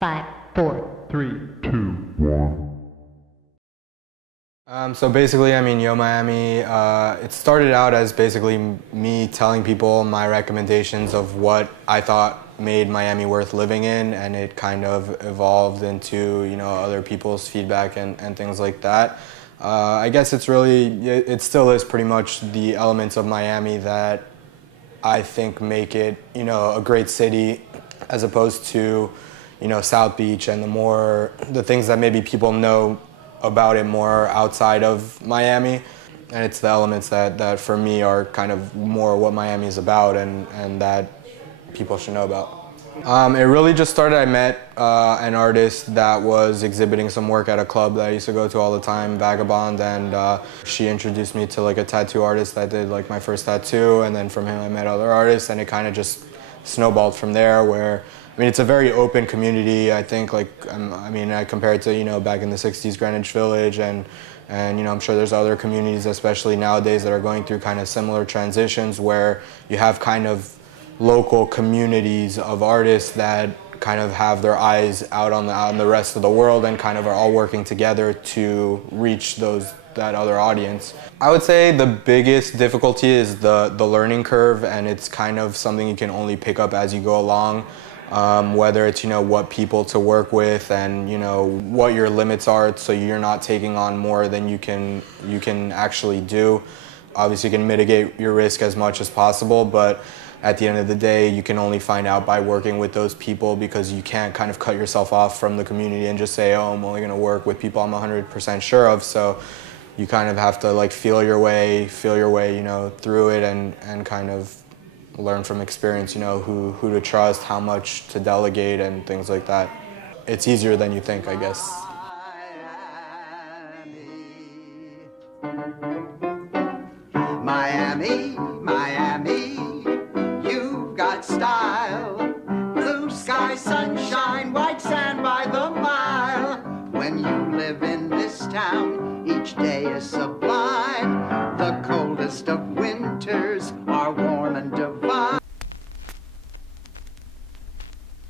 Five, four, Three, two, one. So basically, Yo Miami, it started out as basically me telling people my recommendations of what I thought made Miami worth living in, and it kind of evolved into, other people's feedback and things like that. I guess it still is pretty much the elements of Miami that I think make it, a great city as opposed to, South Beach and the things that maybe people know about it more outside of Miami. And it's the elements that for me are kind of more what Miami is about and that people should know about. It really just started, I met an artist that was exhibiting some work at a club that I used to go to all the time, Vagabond, and she introduced me to like a tattoo artist that did like my first tattoo, and then from him I met other artists, and it kind of just snowballed from there where, it's a very open community. I think I compare it to, back in the 60s Greenwich Village, and I'm sure there's other communities, especially nowadays, that are going through kind of similar transitions where you have kind of local communities of artists that kind of have their eyes out on the rest of the world and kind of are all working together to reach that other audience. I would say the biggest difficulty is the learning curve, and it's kind of something you can only pick up as you go along. Whether it's, what people to work with and, what your limits are, so you're not taking on more than you can actually do. Obviously, you can mitigate your risk as much as possible, but at the end of the day, you can only find out by working with those people, because you can't kind of cut yourself off from the community and just say, oh, I'm only going to work with people I'm 100% sure of. So you kind of have to feel your way, through it and kind of learn from experience, who to trust, how much to delegate, and things like that. It's easier than you think, I guess. Miami, Miami, you've got style. Blue sky, sunshine, white sand by the mile. When you live in this town, each day is so